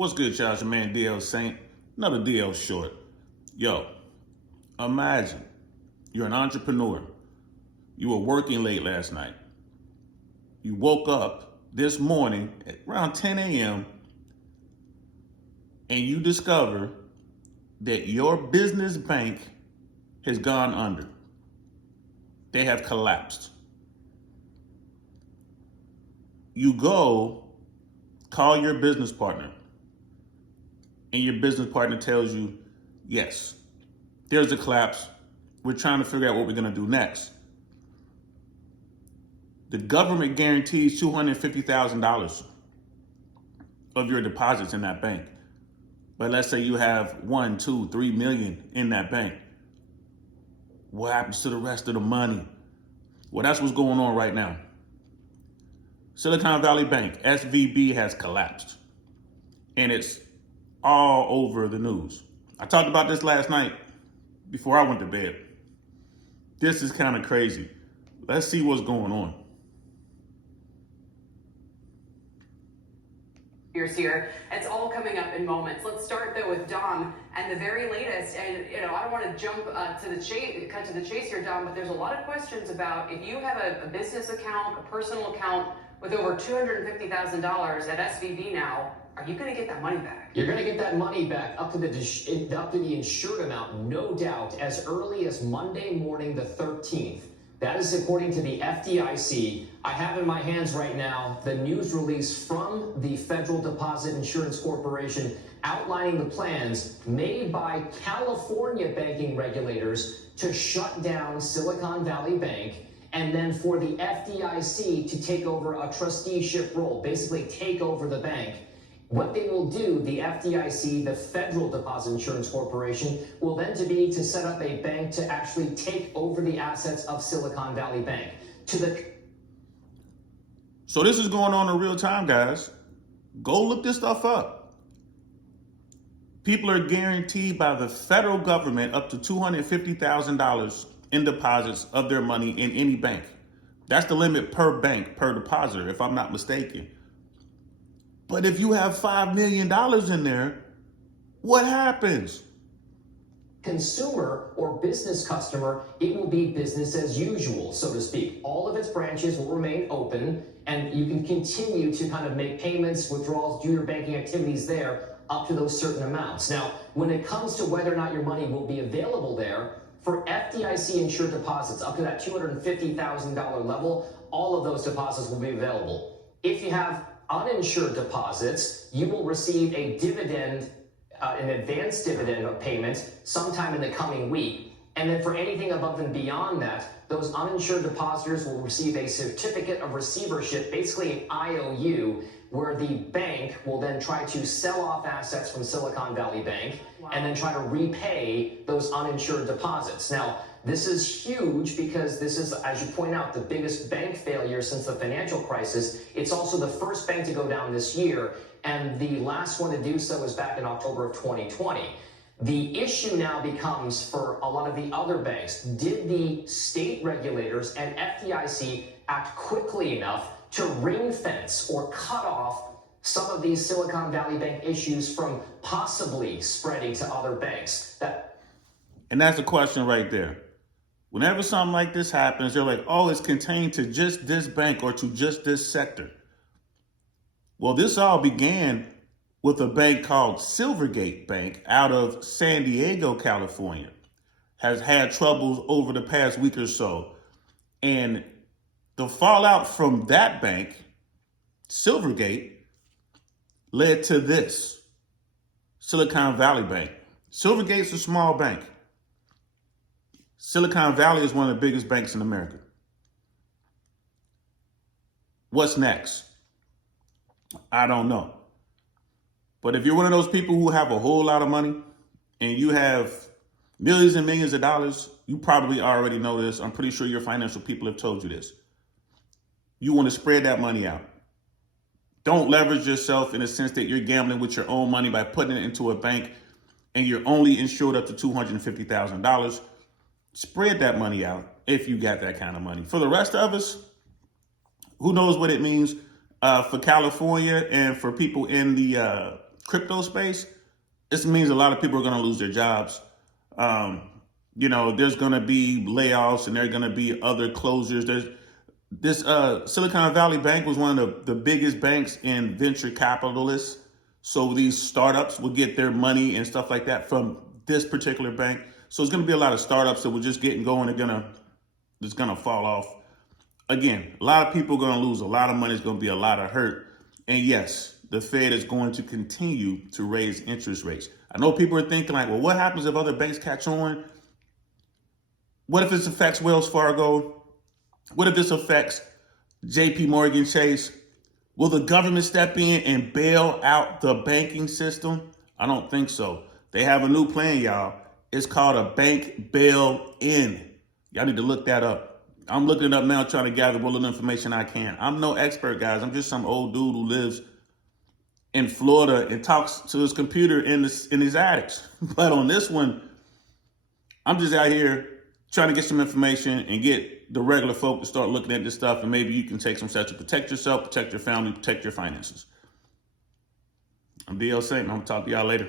What's good, y'all? It's your man DL Saint. Another DL short. Yo, imagine you're an entrepreneur. You were working late last night. You woke up this morning at around 10 a.m. and you discover that your business bank has gone under. They have collapsed. You go call your business partner, and your business partner tells you, yes, there's a collapse. We're trying to figure out what we're going to do next. The government guarantees $250,000 of your deposits in that bank. But let's say you have 1, 2, 3 million in that bank. What happens to the rest of the money? Well, that's what's going on right now. Silicon Valley Bank, SVB, has collapsed. And it's all over the news. I talked about this last night before I went to bed. This is kind of crazy. Let's see what's going on. Here. It's all coming up in moments. Let's start though with Dom and the very latest. And I don't want to jump cut to the chase here, Dom, but there's a lot of questions about if you have a business account, a personal account with over $250,000 at SVB now, are you going to get that money back? You're going to get that money back up to the insured amount, no doubt, as early as Monday morning, the 13th. That is according to the FDIC. I have in my hands right now the news release from the Federal Deposit Insurance Corporation outlining the plans made by California banking regulators to shut down Silicon Valley Bank, and then for the FDIC to take over a trusteeship role, basically take over the bank. What they will do, the FDIC, the Federal Deposit Insurance Corporation, will then be to set up a bank to actually take over the assets of Silicon Valley Bank. So this is going on in real time, guys. Go look this stuff up. People are guaranteed by the federal government up to $250,000 in deposits of their money in any bank. That's the limit per bank, per depositor, if I'm not mistaken. But if you have $5 million in there, what happens? Consumer or business customer, it will be business as usual, so to speak. All of its branches will remain open, and you can continue to kind of make payments, withdrawals, do your banking activities there up to those certain amounts. Now, when it comes to whether or not your money will be available there, for FDIC insured deposits up to that $250,000 level, all of those deposits will be available. If you have uninsured deposits, you will receive a dividend, an advanced dividend payment sometime in the coming week. And then for anything above and beyond that, those uninsured depositors will receive a certificate of receivership, basically an IOU, where the bank will then try to sell off assets from Silicon Valley Bank and then try to repay those uninsured deposits. Now, this is huge because this is, as you point out, the biggest bank failure since the financial crisis. It's also the first bank to go down this year, and the last one to do so was back in October of 2020. The issue now becomes for a lot of the other banks, did the state regulators and FDIC act quickly enough to ring fence or cut off some of these Silicon Valley Bank issues from possibly spreading to other banks? And that's the question right there. Whenever something like this happens, they're like, oh, it's contained to just this bank or to just this sector. Well, this all began with a bank called Silvergate Bank out of San Diego, California. Has had troubles over the past week or so. And the fallout from that bank, Silvergate, led to this, Silicon Valley Bank. Silvergate's a small bank. Silicon Valley is one of the biggest banks in America. What's next? I don't know. But if you're one of those people who have a whole lot of money and you have millions and millions of dollars, you probably already know this. I'm pretty sure your financial people have told you this. You want to spread that money out. Don't leverage yourself in the sense that you're gambling with your own money by putting it into a bank and you're only insured up to $250,000. Spread that money out if you got that kind of money. For the rest of us, who knows what it means for California and for people in the crypto space, this means a lot of people are going to lose their jobs. There's going to be layoffs and there are going to be other closures. This Silicon Valley Bank was one of the biggest banks in venture capitalists. So these startups will get their money and stuff like that from this particular bank. So it's going to be a lot of startups that were just getting going. It's going to fall off. Again, a lot of people are going to lose a lot of money. It's going to be a lot of hurt. And yes, the Fed is going to continue to raise interest rates. I know people are thinking like, well, what happens if other banks catch on? What if this affects Wells Fargo? What if this affects JP Morgan Chase? Will the government step in and bail out the banking system? I don't think so. They have a new plan, y'all. It's called a bank bail-in. Y'all need to look that up. I'm looking it up now, trying to gather what little information I can. I'm no expert, guys. I'm just some old dude who lives in Florida and talks to his computer in his attics. But on this one, I'm just out here trying to get some information and get the regular folk to start looking at this stuff, and maybe you can take some steps to protect yourself, protect your family, protect your finances. I'm DL Saint. I'm going to talk to y'all later.